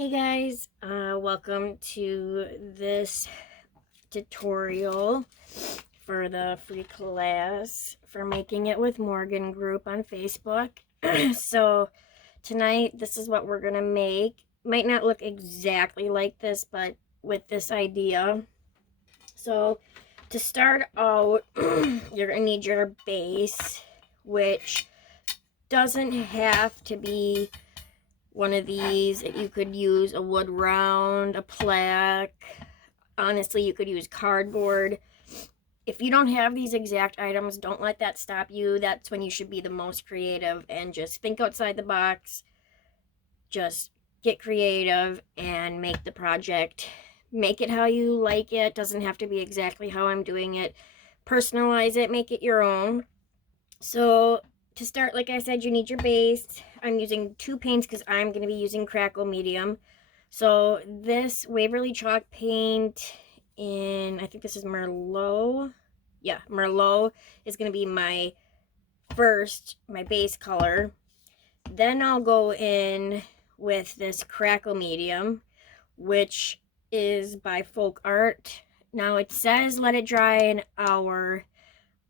Hey guys, welcome to this tutorial for the free class for Making It with Morgan group on Facebook. So tonight, this is what we're gonna make. Might not look exactly like this, but with this idea. So to start out, you're gonna need your base, which doesn't have to be one of these. You could use a wood round, a plaque. Honestly, you could use cardboard. If you don't have these exact items, don't let that stop you. That's when you should be the most creative and just think outside the box. Just get creative and make the project. Make it how you like it. Doesn't have to be exactly how I'm doing it. Personalize it, make it your own. So to start, like I said, you need your base. I'm using 2 paints because I'm going to be using Crackle Medium. So this Waverly chalk paint in, I think this is Merlot. Yeah, Merlot is going to be my base color. Then I'll go in with this Crackle Medium, which is by Folk Art. Now it says let it dry an hour.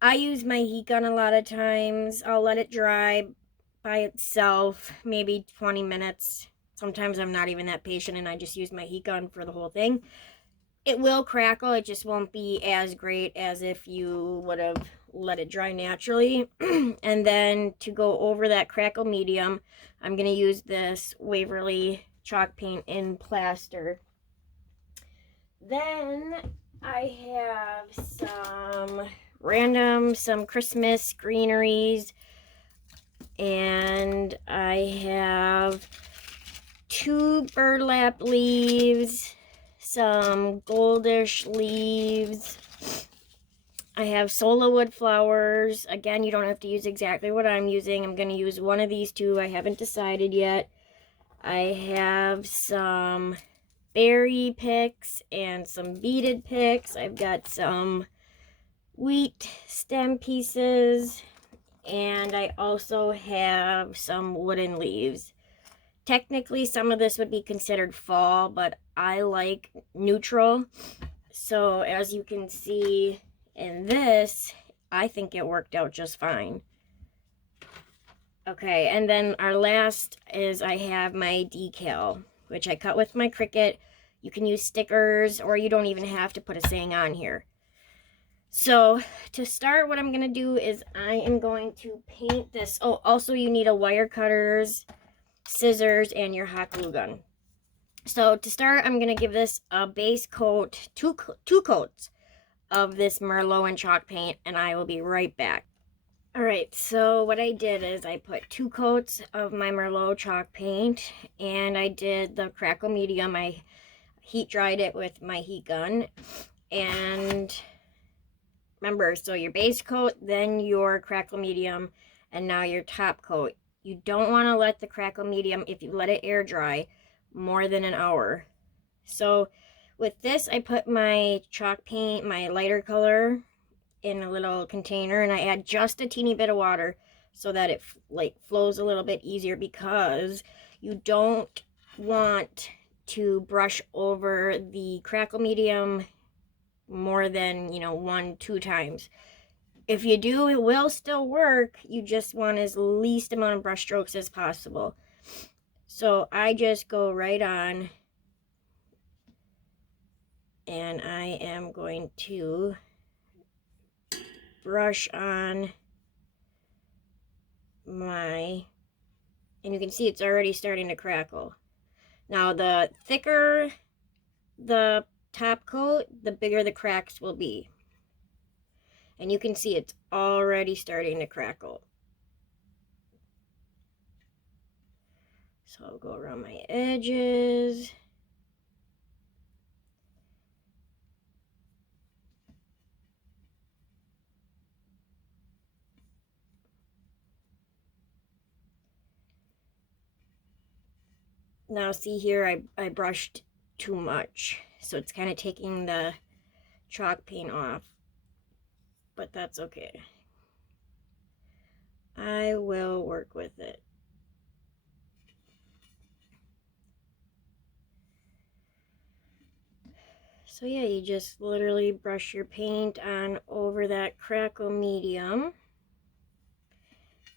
I use my heat gun a lot of times. I'll let it dry by itself, maybe 20 minutes. Sometimes I'm not even that patient and I just use my heat gun for the whole thing. It will crackle, it just won't be as great as if you would have let it dry naturally. And then to go over that Crackle Medium, I'm going to use this Waverly chalk paint in Plaster. Then I have some Christmas greeneries, and I have 2 burlap leaves, some goldish leaves. I have Sola wood flowers. Again, you don't have to use exactly what I'm using. I'm going to use one of these 2. I haven't decided yet. I have some berry picks and some beaded picks. I've got some wheat stem pieces, and I also have some wooden leaves. Technically, some of this would be considered fall, but I like neutral. So as you can see in this, I think it worked out just fine. Okay, and then our last is I have my decal, which I cut with my Cricut. You can use stickers, or you don't even have to put a saying on here. So to start, what I'm going to do is I am going to paint this. Oh, also you need a wire cutters, scissors, and your hot glue gun. So to start, I'm going to give this a base coat, two coats of this Merlot and chalk paint, and I will be right back. Alright, so what I did is I put 2 coats of my Merlot chalk paint, and I did the Crackle Medium. I heat dried it with my heat gun. And remember, so your base coat, then your Crackle Medium, and now your top coat. You don't want to let the Crackle Medium, if you let it air dry, more than an hour. So with this, I put my chalk paint, my lighter color, in a little container, and I add just a teeny bit of water so that it flows a little bit easier, because you don't want to brush over the Crackle Medium more than 1-2 times. If you do, it will still work. You just want as least amount of brush strokes as possible. So I just go right on, and I am going to brush on and you can see it's already starting to crackle. Now the thicker the top coat, the bigger the cracks will be. And you can see it's already starting to crackle. So I'll go around my edges. Now see here, I brushed too much, so it's kind of taking the chalk paint off, but that's okay. I will work with it. So yeah, you just literally brush your paint on over that Crackle Medium.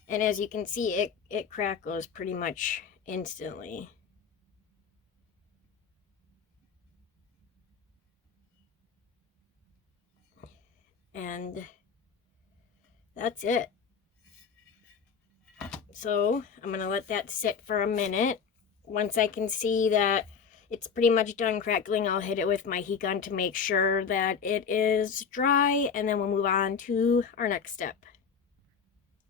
And as you can see, it crackles pretty much instantly. And that's it. So I'm gonna let that sit for a minute. Once I can see that it's pretty much done crackling, I'll hit it with my heat gun to make sure that it is dry, and then we'll move on to our next step.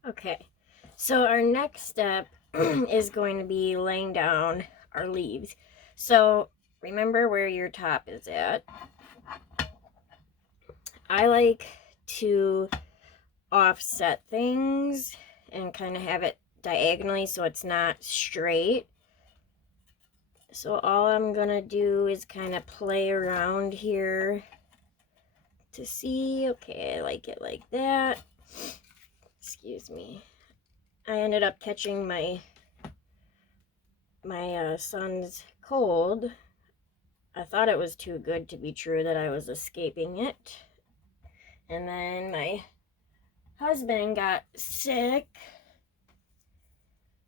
Okay, so our next step is going to be laying down our leaves. So remember where your top is at. I like to offset things and kind of have it diagonally so it's not straight. So all I'm gonna do is kind of play around here to see. Okay, I like it like that. Excuse me. I ended up catching my son's cold. I thought it was too good to be true that I was escaping it. And then my husband got sick,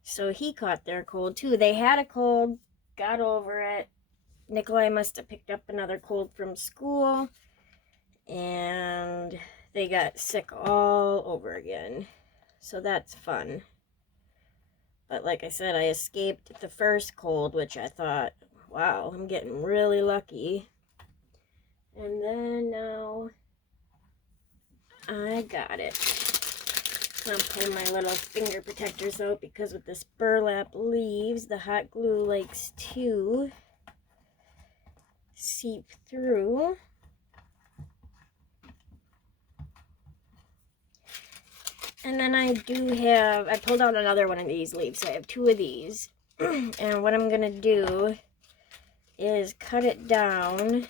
so he caught their cold too. They had a cold, got over it. Nikolai must have picked up another cold from school, and they got sick all over again. So that's fun. But like I said, I escaped the first cold, which I thought, wow, I'm getting really lucky. And then now I got it. I'll pull my little finger protectors out because with this Burlap Leaves, the hot glue likes to seep through. And then I pulled out another one of these leaves, so I have two of these. And what I'm gonna do is cut it down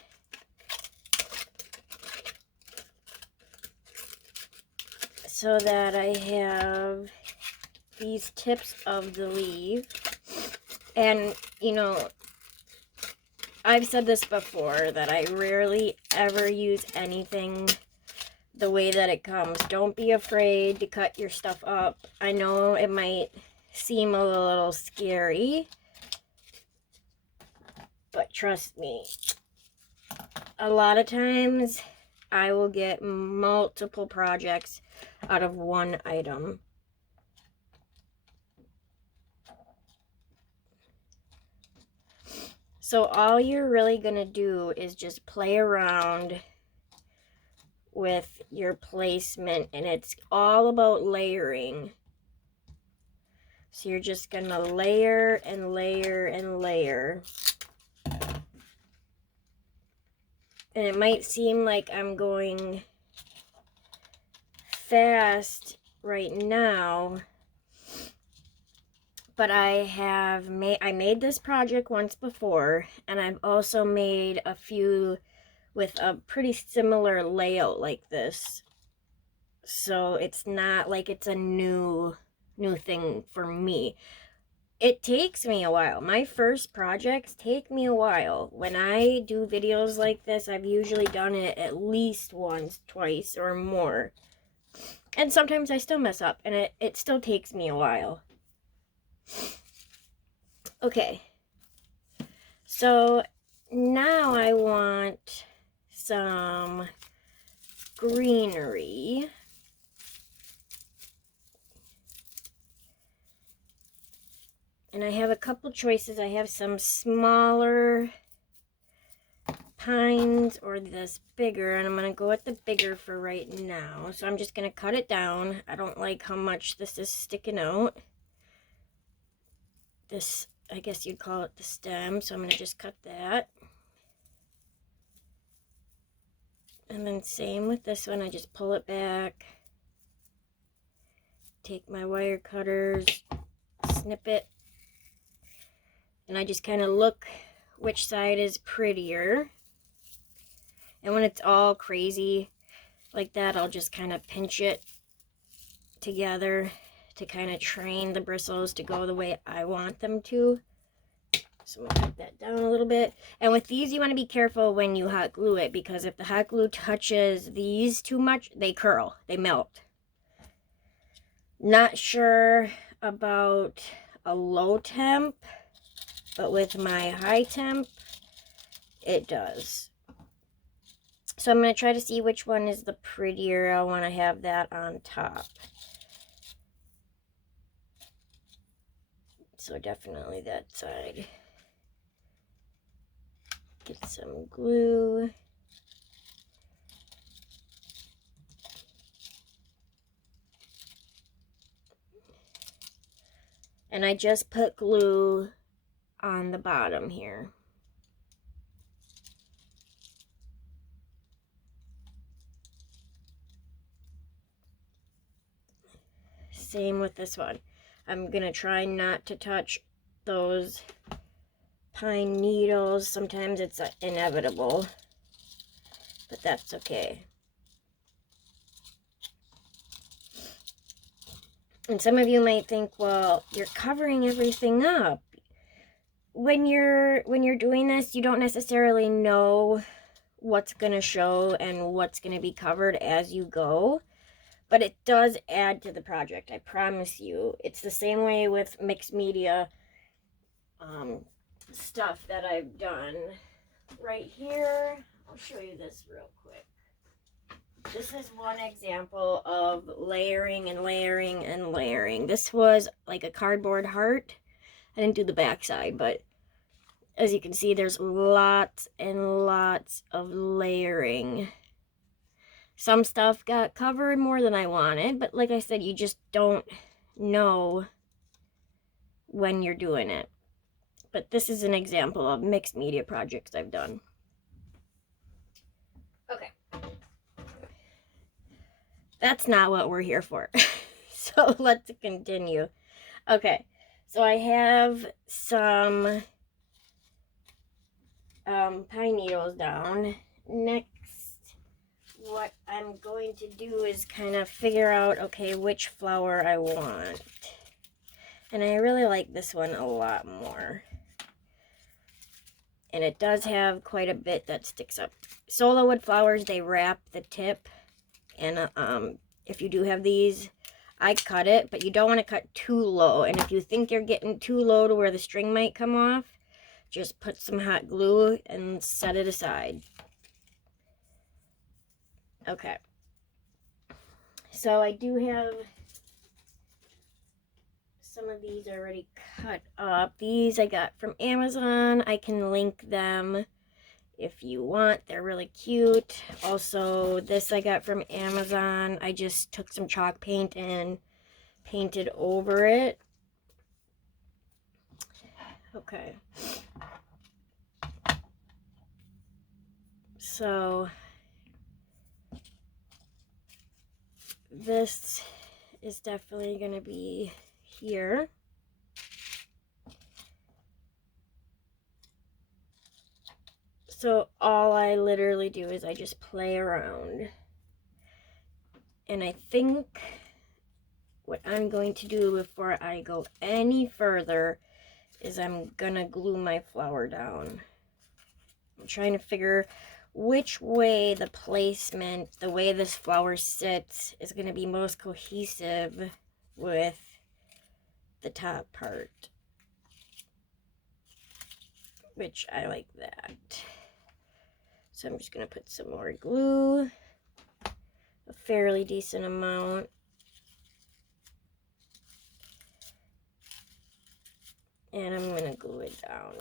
so that I have these tips of the leaf. And, you know, I've said this before, that I rarely ever use anything the way that it comes. Don't be afraid to cut your stuff up. I know it might seem a little scary, but trust me, a lot of times I will get multiple projects out of one item. So all you're really gonna do is just play around with your placement, and it's all about layering. So you're just gonna layer and layer and layer. And it might seem like I'm going fast right now, but I made this project once before, and I've also made a few with a pretty similar layout like this. So it's not like it's a new thing for me. It takes me a while. My first projects take me a while. When I do videos like this, I've usually done it at least once, twice, or more. And sometimes I still mess up, and it still takes me a while. Okay. So now I want some greenery. And I have a couple choices. I have some smaller pines or this bigger, and I'm going to go with the bigger for right now. So I'm just going to cut it down. I don't like how much this is sticking out. This, I guess you'd call it the stem, so I'm going to just cut that. And then same with this one, I just pull it back, take my wire cutters, snip it, and I just kind of look which side is prettier. And when it's all crazy like that, I'll just kind of pinch it together to kind of train the bristles to go the way I want them to. So I'm going to cut that down a little bit. And with these, you want to be careful when you hot glue it, because if the hot glue touches these too much, they curl, they melt. Not sure about a low temp, but with my high temp, it does. So I'm going to try to see which one is the prettier. I want to have that on top. So definitely that side. Get some glue. And I just put glue on the bottom here. Same with this one. I'm gonna try not to touch those pine needles. Sometimes it's inevitable, but that's okay. And some of you might think, well, you're covering everything up. When you're doing this, you don't necessarily know what's gonna show and what's gonna be covered as you go, but it does add to the project, I promise you. It's the same way with mixed media stuff that I've done. Right here, I'll show you this real quick. This is one example of layering and layering and layering. This was like a cardboard heart. I didn't do the back side, but as you can see, there's lots and lots of layering. Some stuff got covered more than I wanted, but like I said, you just don't know when you're doing it. But this is an example of mixed media projects I've done. Okay. That's not what we're here for. So let's continue. Okay, so I have some pine needles down. Next, what I'm going to do is kind of figure out, okay, which flower I want. And I really like this one a lot more. And it does have quite a bit that sticks up. Sola wood flowers, they wrap the tip. And if you do have these, I cut it, but you don't want to cut too low. And if you think you're getting too low to where the string might come off, just put some hot glue and set it aside. Okay. So I do have some of these already cut up. These I got from Amazon. I can link them if you want. They're really cute. Also, this I got from Amazon. I just took some chalk paint and painted over it. Okay. So this is definitely going to be here. So all I literally do is I just play around. And I think what I'm going to do before I go any further is I'm gonna glue my flower down. I'm trying to figure which way the placement, the way this flower sits, is gonna be most cohesive with the top part. Which I like that. So I'm just gonna put some more glue, a fairly decent amount. And I'm going to glue it down.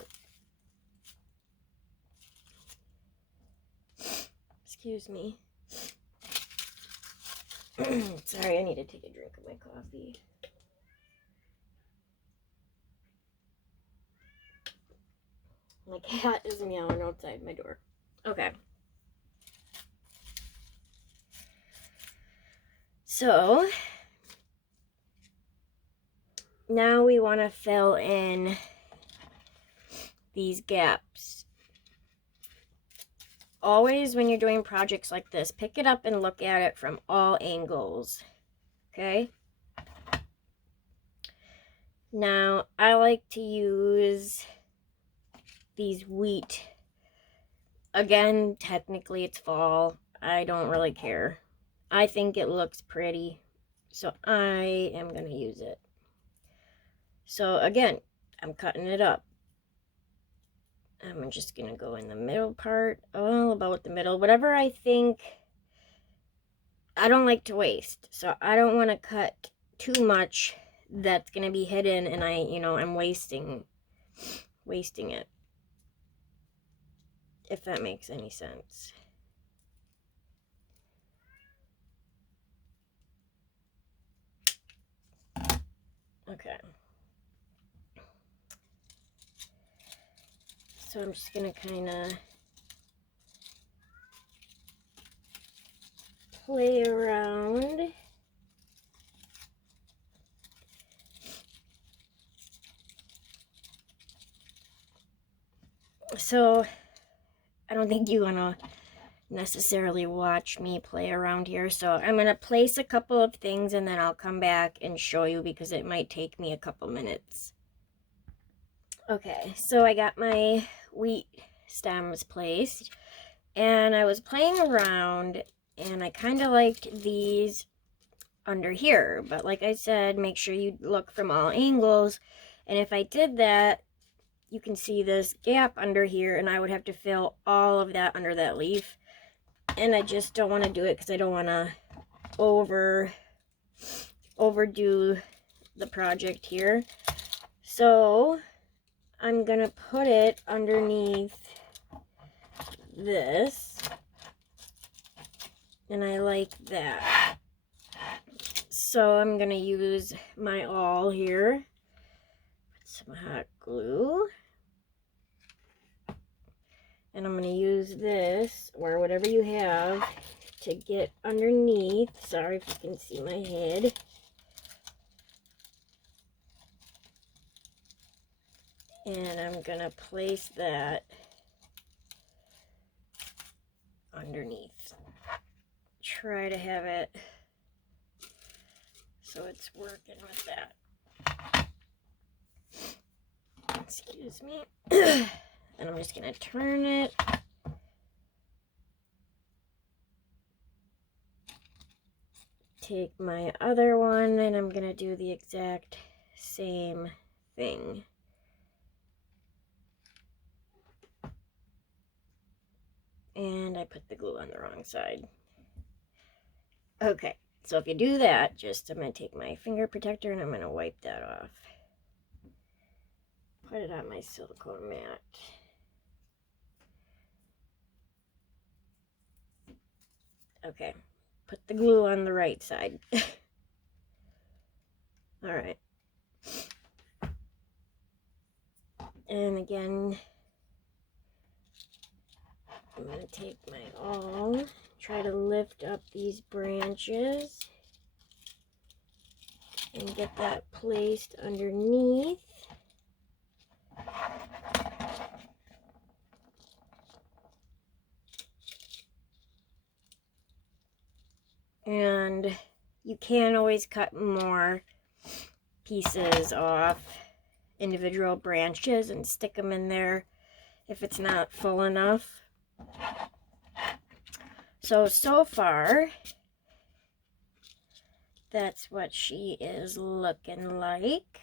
Excuse me. Sorry, I need to take a drink of my coffee. My cat is meowing outside my door. Okay. So now we want to fill in these gaps. Always when you're doing projects like this, pick it up and look at it from all angles. Okay? Now, I like to use these wheat. Again, technically it's fall. I don't really care. I think it looks pretty, so I am going to use it. So again, I'm cutting it up. I'm just going to go in the middle part, all about the middle, whatever I think. I don't like to waste, so I don't want to cut too much that's going to be hidden, and I'm wasting it, if that makes any sense. Okay. So I'm just going to kind of play around. So I don't think you want to necessarily watch me play around here, so I'm going to place a couple of things and then I'll come back and show you because it might take me a couple minutes. Okay, so I got my wheat stems placed and I was playing around and I kind of liked these under here, but like I said, make sure you look from all angles, and if I did that, you can see this gap under here and I would have to fill all of that under that leaf. And I just don't want to do it because I don't want to overdo the project here. So I'm going to put it underneath this. And I like that. So I'm going to use my awl here. Put some hot glue. And I'm going to use this, or whatever you have, to get underneath. Sorry if you can see my head. And I'm going to place that underneath. Try to have it so it's working with that. Excuse me. And I'm just going to turn it. Take my other one and I'm going to do the exact same thing. And I put the glue on the wrong side. Okay, so if you do that, I'm going to take my finger protector and I'm going to wipe that off. Put it on my silicone mat. Okay, put the glue on the right side. Alright. And again, I'm going to take my awl, try to lift up these branches, and get that placed underneath. And you can always cut more pieces off individual branches and stick them in there if it's not full enough. So far, that's what she is looking like.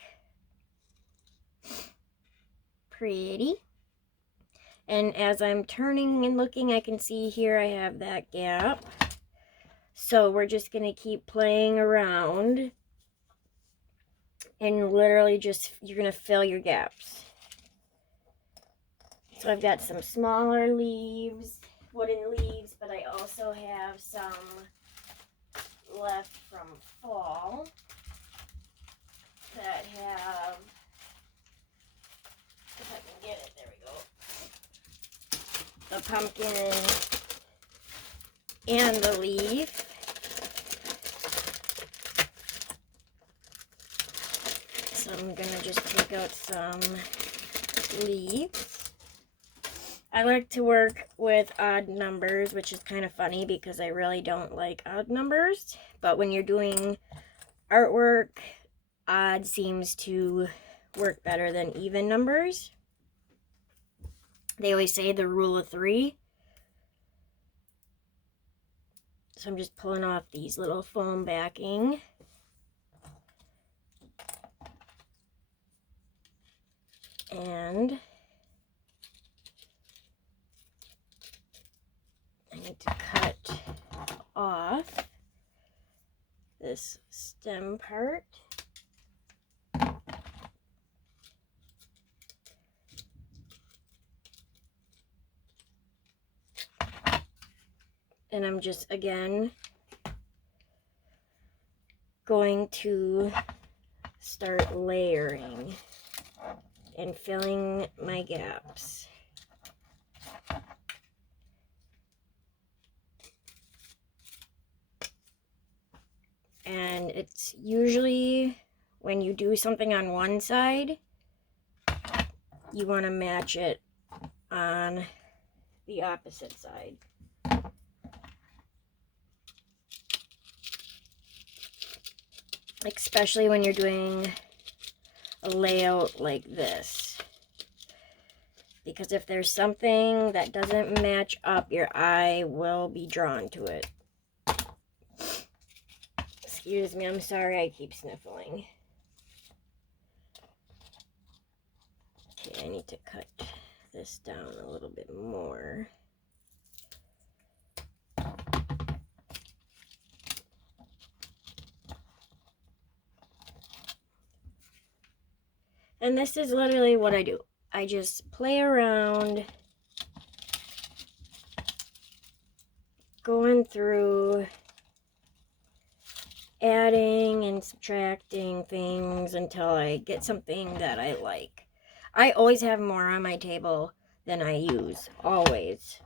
Pretty. And as I'm turning and looking, I can see here I have that gap. So we're just going to keep playing around and literally you're going to fill your gaps. So I've got some smaller leaves, wooden leaves, but I also have some left from fall that have, if I can get it, there we go, the pumpkin and the leaf. So I'm going to just take out some leaves. I like to work with odd numbers, which is kind of funny because I really don't like odd numbers. But when you're doing artwork, odd seems to work better than even numbers. They always say the rule of 3. So I'm just pulling off these little foam backing. And I need to cut off this stem part. And I'm just, again, going to start layering and filling my gaps. And it's usually when you do something on one side, you want to match it on the opposite side. Especially when you're doing a layout like this. Because if there's something that doesn't match up, your eye will be drawn to it. Excuse me, I'm sorry I keep sniffling. Okay, I need to cut this down a little bit more. And this is literally what I do. I just play around, going through, adding and subtracting things until I get something that I like. I always have more on my table than I use, always.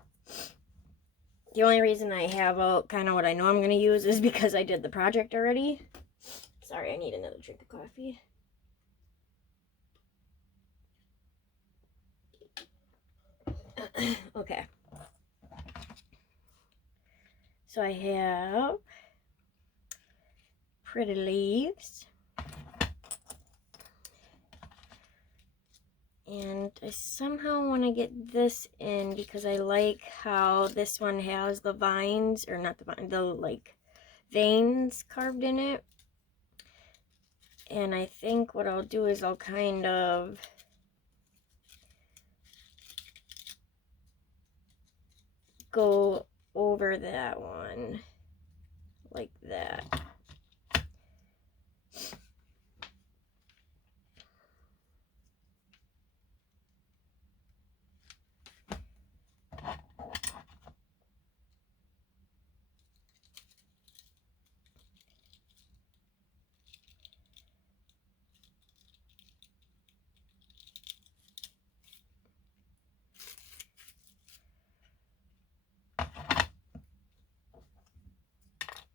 The only reason I have kind of what I know I'm going to use is because I did the project already. Sorry, I need another drink of coffee. Okay. So I have pretty leaves. And I somehow want to get this in because I like how this one has the vines, or not the vines, the like veins carved in it. And I think what I'll do is I'll kind of go over that one like that.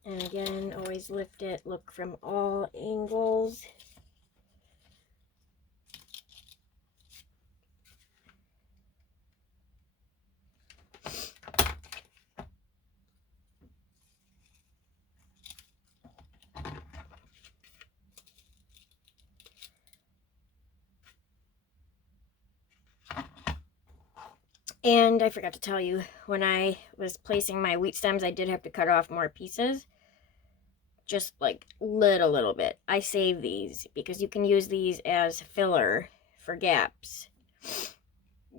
And again, always lift it, look from all angles. And I forgot to tell you, when I was placing my wheat stems, I did have to cut off more pieces. Just like little bit. I save these because you can use these as filler for gaps.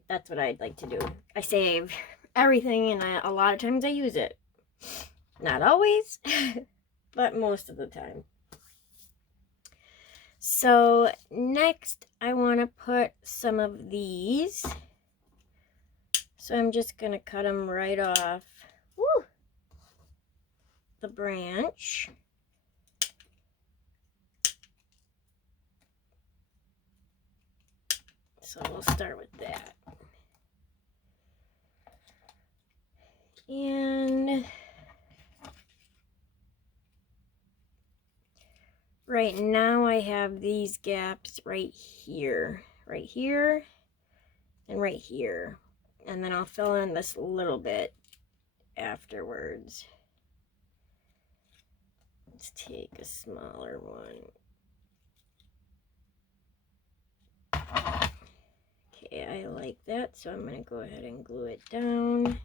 That's what I'd like to do. I save everything, and a lot of times I use it. Not always, but most of the time. So next I want to put some of these. So I'm just going to cut them right off the branch. So we'll start with that. And right now I have these gaps right here, and right here. And then I'll fill in this little bit afterwards. Let's take a smaller one. Okay. I like that, so I'm going to go ahead and glue it down.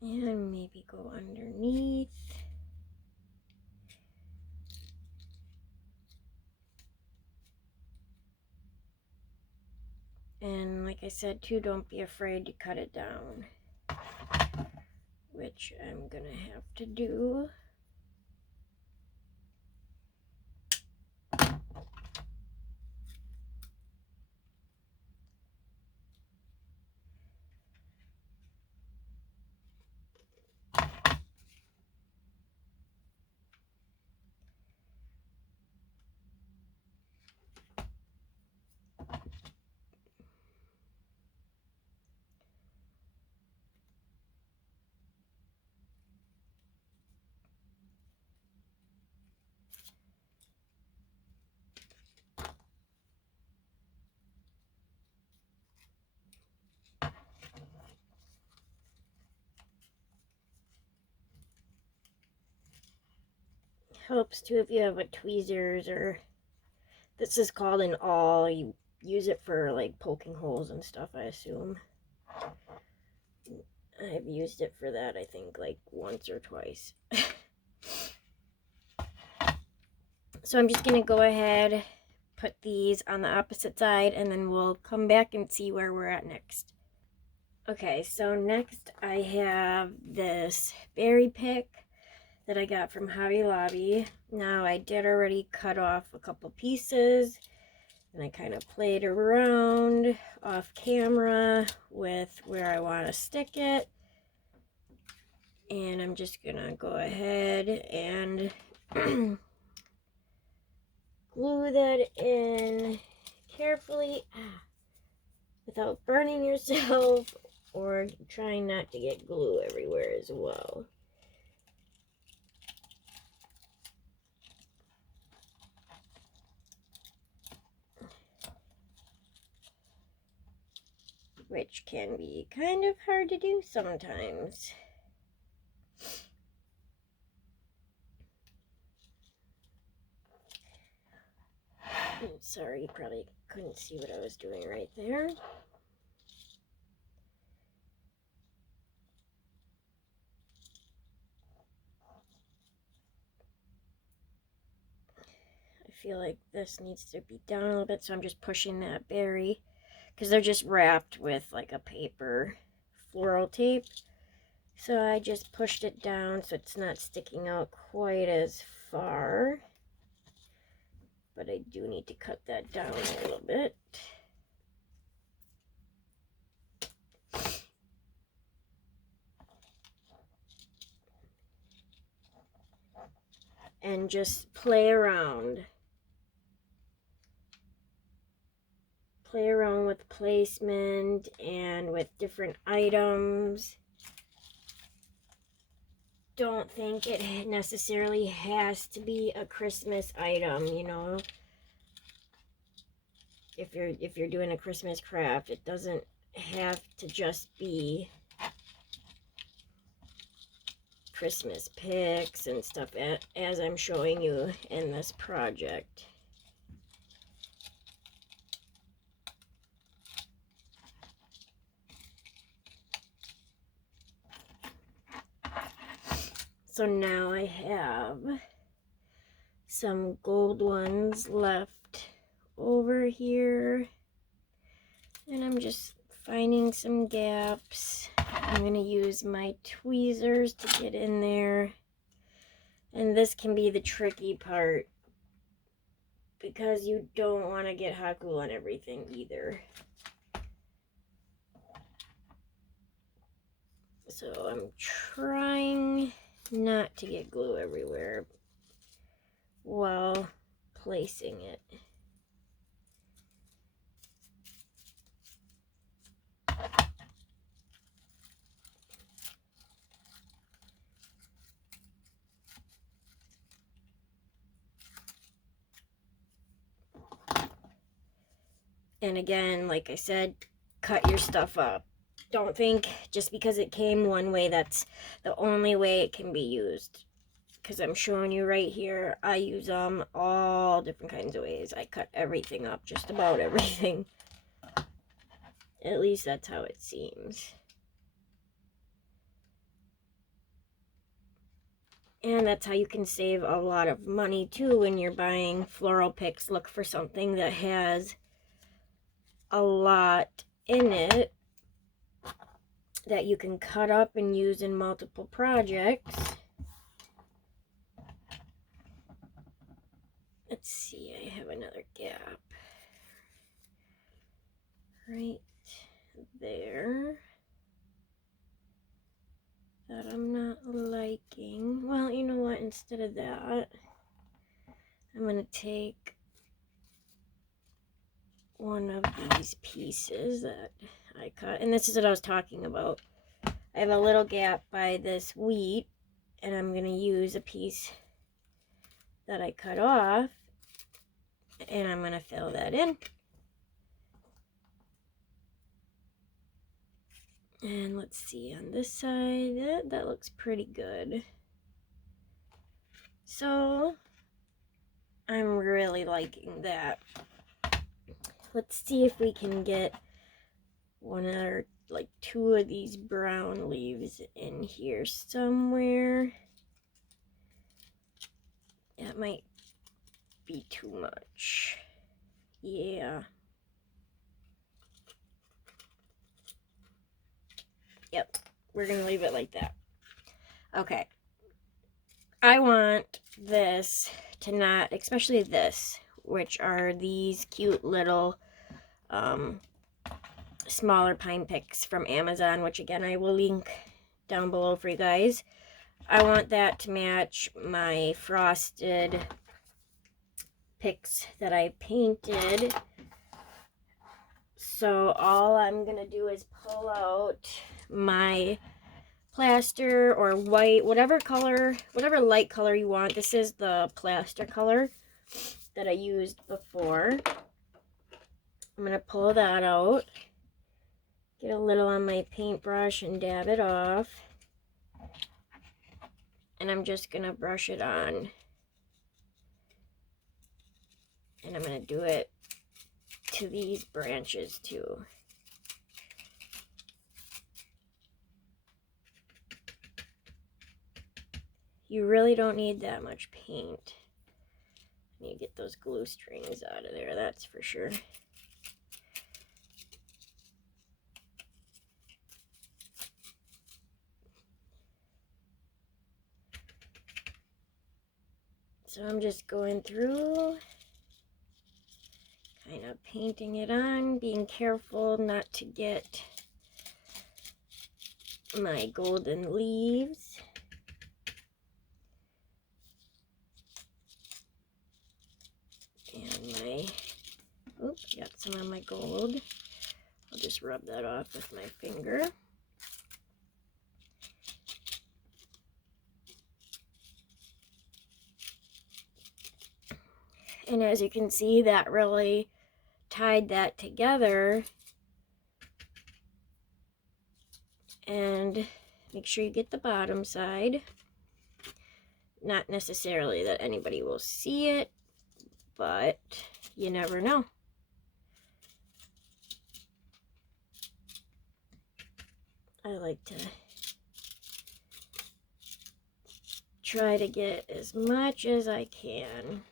And maybe go underneath. And like I said too, don't be afraid to cut it down, which I'm gonna have to do. Helps too if you have a tweezers, or this is called an awl. You use it for like poking holes and stuff, I assume. I've used it for that, I think, like once or twice. So I'm just gonna go ahead, put these on the opposite side, and then we'll come back and see where we're at next. Okay, so next I have this berry pick that I got from Hobby Lobby. Now I did already cut off a couple pieces, and I kind of played around off camera with where I want to stick it. And I'm just gonna go ahead and glue that in carefully without burning yourself, or trying not to get glue everywhere as well. Which can be kind of hard to do sometimes. Sorry, you probably couldn't see what I was doing right there. I feel like this needs to be down a little bit, so I'm just pushing that berry, because they're just wrapped with like a paper floral tape. So I just pushed it down so it's not sticking out quite as far. But I do need to cut that down a little bit. And just play around. Play around with placement and with different items. Don't think it necessarily has to be a Christmas item, you know. If you're doing a Christmas craft, it doesn't have to just be Christmas picks and stuff, as I'm showing you in this project. So now I have some gold ones left over here, and I'm just finding some gaps. I'm going to use my tweezers to get in there, and this can be the tricky part because you don't want to get hot glue on everything either. So I'm trying not to get glue everywhere while placing it. And again, like I said, cut your stuff up. Don't think just because it came one way, that's the only way it can be used. Because I'm showing you right here, I use them all different kinds of ways. I cut everything up, just about everything. At least that's how it seems. And that's how you can save a lot of money too when you're buying floral picks. Look for something that has a lot in it that you can cut up and use in multiple projects. Let's see, I have another gap right there that I'm not liking. Well, you know what, instead of that, I'm going to take one of these pieces that I cut, and this is what I was talking about. I have a little gap by this wheat, and I'm going to use a piece that I cut off, and I'm going to fill that in. And let's see, on this side, that looks pretty good. So, I'm really liking that. Let's see if we can get one or like two of these brown leaves in here somewhere. That might be too much. Yeah. Yep, we're gonna leave it like that. Okay. I want this to not, especially this, which are these cute little smaller pine picks from Amazon, which again I will link down below for you guys. I want that to match my frosted picks that I painted. So all I'm gonna do is pull out my plaster or white, whatever color, whatever light color you want. This is the plaster color that I used before. I'm gonna pull that out, get a little on my paintbrush and dab it off, and I'm just gonna brush it on, and I'm gonna do it to these branches too. You really don't need that much paint. I need to get those glue strings out of there, that's for sure. So I'm just going through, kind of painting it on, being careful not to get my golden leaves. And my, oops, got some on my gold. I'll just rub that off with my finger. And as you can see, that really tied that together. And make sure you get the bottom side. Not necessarily that anybody will see it, but you never know. I like to try to get as much as I can.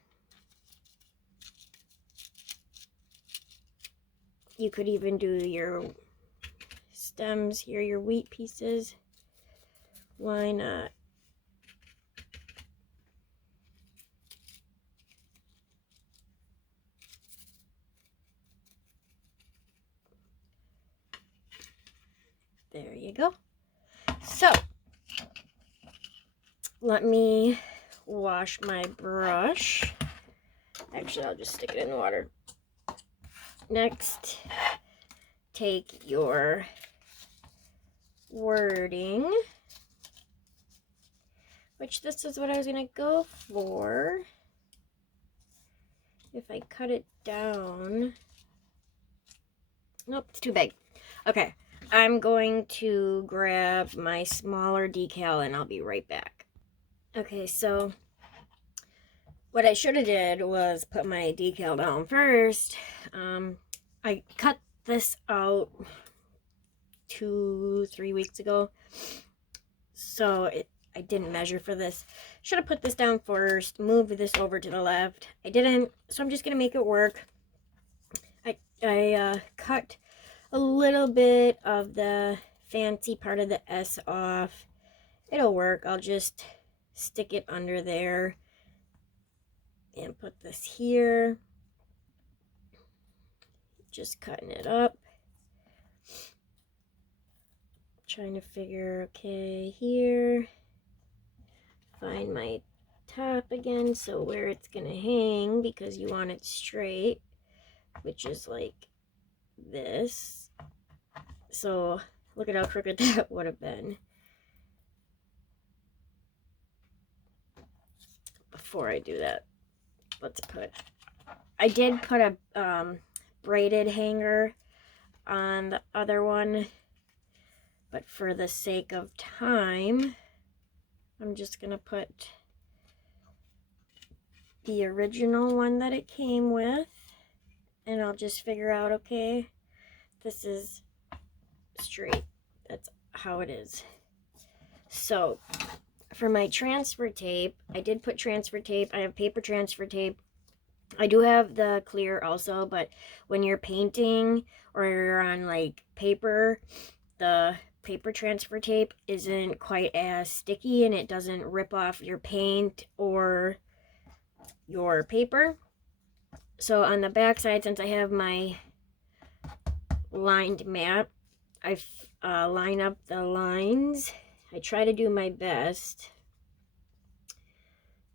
You could even do your stems here, your wheat pieces. Why not? There you go. So, let me wash my brush. Actually, I'll just stick it in the water. Next, take your wording, which this is what I was going to go for. If I cut it down, Nope, it's too big. Okay, I'm going to grab my smaller decal and I'll be right back. Okay, so what I should have did was put my decal down first. I cut this out 2-3 weeks ago, so I didn't measure for this. Should have put this down first, moved this over to the left. I didn't, so I'm just gonna make it work. I cut a little bit of the fancy part of the S off. It'll work. I'll just stick it under there and put this here. Just cutting it up. Trying to figure, okay, here. Find my top again, so where it's gonna hang, because you want it straight, which is like this. So look at how crooked that would have been. Before I do that, I did put a braided hanger on the other one, but for the sake of time, I'm just gonna put the original one that it came with, and I'll just figure out, okay, this is straight. That's how it is. So for my transfer tape, I did put transfer tape. I have paper transfer tape. I do have the clear also, but when you're painting or you're on like paper, the paper transfer tape isn't quite as sticky and it doesn't rip off your paint or your paper. So on the back side, since I have my lined map, I line up the lines. I try to do my best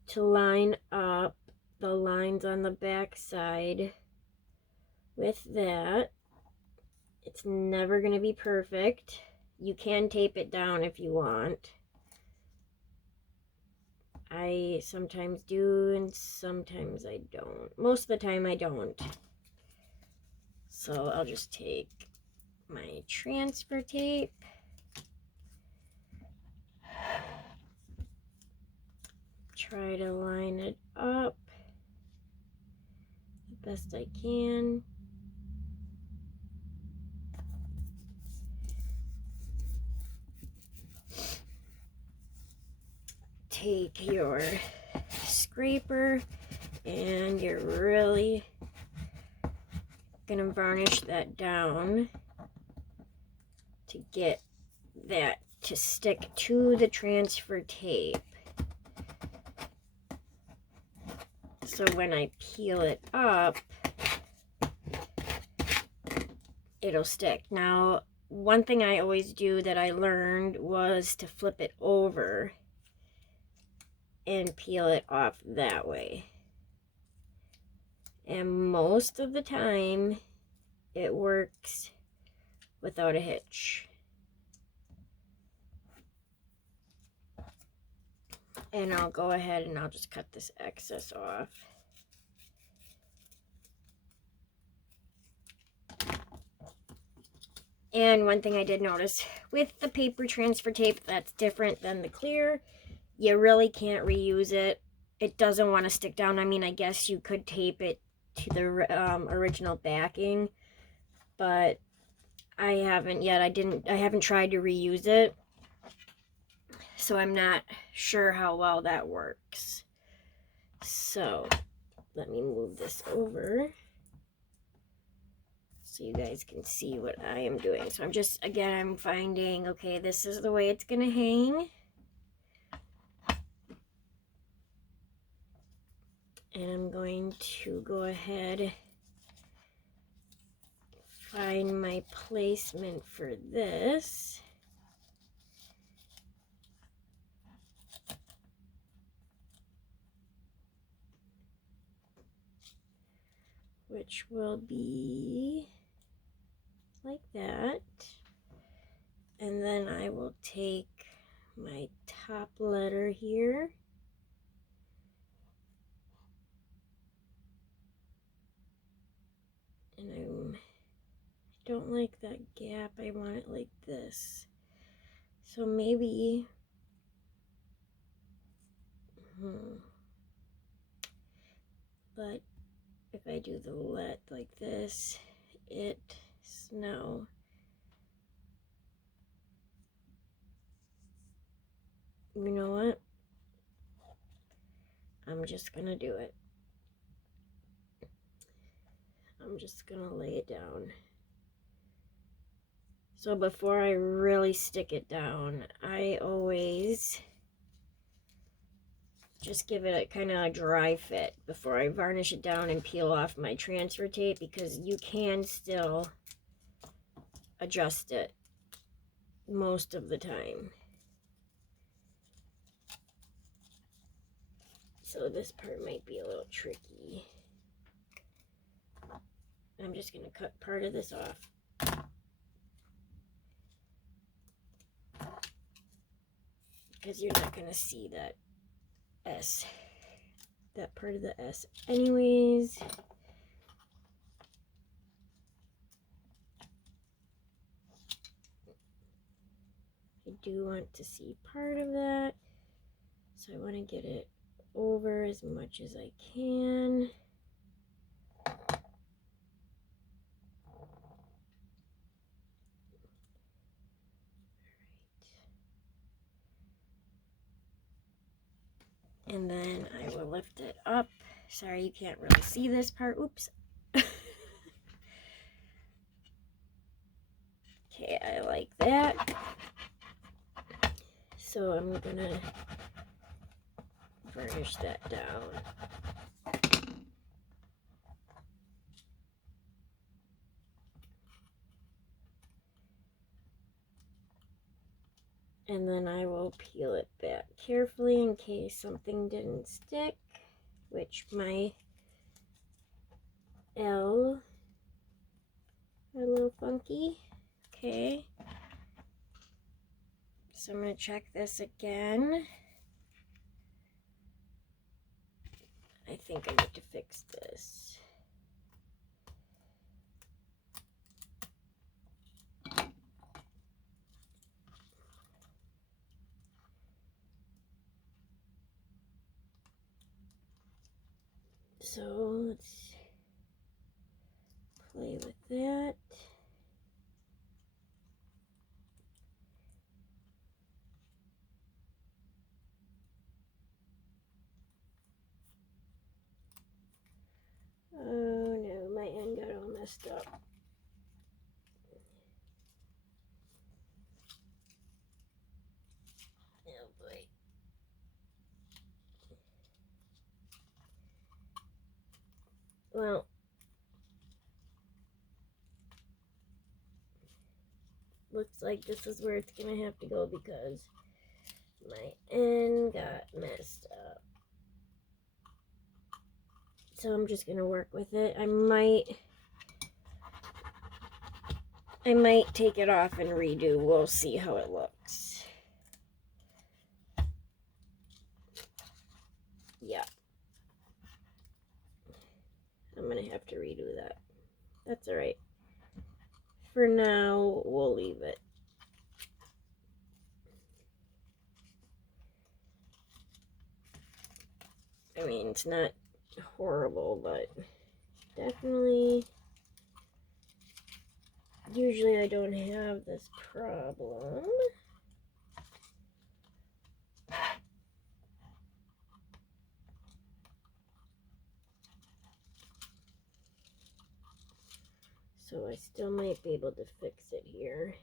to line up the lines on the back side with that. It's never going to be perfect. You can tape it down if you want. I sometimes do and sometimes I don't. Most of the time I don't. So I'll just take my transfer tape. Try to line it up the best I can. Take your scraper and you're really gonna varnish that down to get that to stick to the transfer tape. So when I peel it up, it'll stick. Now, one thing I always do that I learned was to flip it over and peel it off that way. And most of the time, it works without a hitch. And I'll go ahead and I'll just cut this excess off. And one thing I did notice, with the paper transfer tape that's different than the clear, you really can't reuse it. It doesn't want to stick down. I mean, I guess you could tape it to the original backing, but I haven't yet. I haven't tried to reuse it, so I'm not sure how well that works. So let me move this over so you guys can see what I am doing. So I'm just, again, I'm finding, okay, this is the way it's gonna hang. And I'm going to go ahead, find my placement for this. Which will be like that. And then I will take my top letter here. And I don't don't like that gap. I want it like this. So maybe, but if I do the let like this, it snow. You know what? I'm just gonna do it. I'm just gonna lay it down. So before I really stick it down, I always just give it a kind of a dry fit before I varnish it down and peel off my transfer tape, because you can still adjust it most of the time. So this part might be a little tricky. I'm just going to cut part of this off. Because you're not going to see that S, that part of the S anyways. I do want to see part of that, so I want to get it over as much as I can. And then I will lift it up. Sorry, you can't really see this part. Oops. Okay, I like that. So I'm gonna varnish that down. And then I will peel it back carefully in case something didn't stick, which my L are a little funky. Okay. So I'm going to check this again. I think I need to fix this. So let's play with that. Oh no, my end got all messed up. Oh boy. Well, looks like this is where it's gonna have to go because my end got messed up. So I'm just gonna work with it. I might take it off and redo. We'll see how it looks. Yeah. I'm gonna have to redo that. That's alright. For now, we'll leave it. I mean, it's not horrible, but definitely, usually I don't have this problem. So I still might be able to fix it here.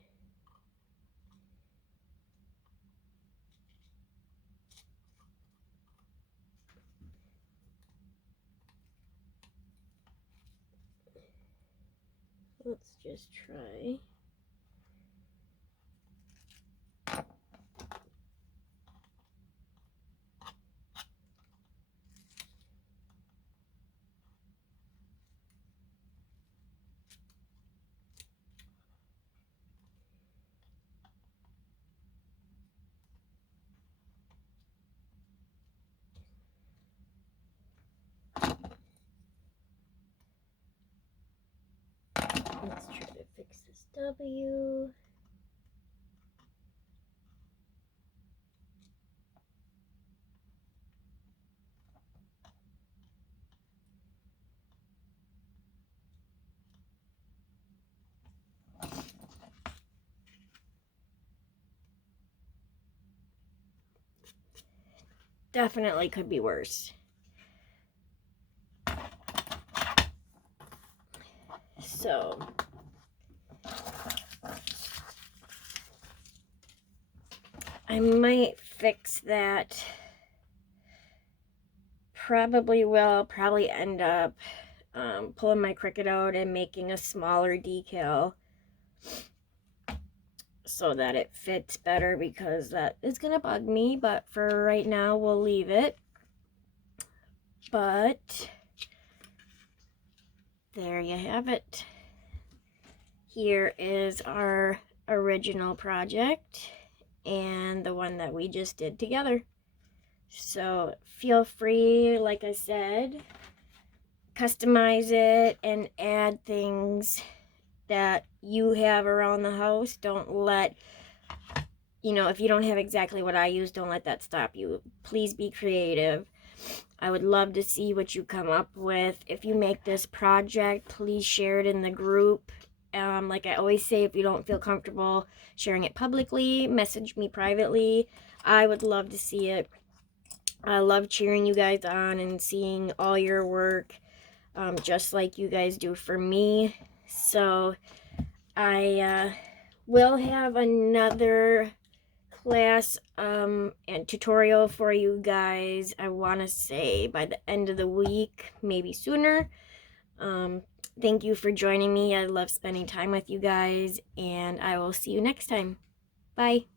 Let's just try. Let's try to fix this W. Definitely could be worse. So I might fix that. Probably will. Probably end up pulling my Cricut out and making a smaller decal so that it fits better, because that is gonna bug me, but for right now we'll leave it. But there you have it. Here is our original project and the one that we just did together. So feel free, like I said, customize it and add things that you have around the house. Don't let, if you don't have exactly what I use, don't let that stop you. Please be creative. I would love to see what you come up with. If you make this project, please share it in the group. Like I always say, if you don't feel comfortable sharing it publicly, message me privately. I would love to see it. I love cheering you guys on and seeing all your work, just like you guys do for me. So I will have another class and tutorial for you guys, I want to say by the end of the week, maybe sooner. Thank you for joining me. I love spending time with you guys, and I will see you next time. Bye.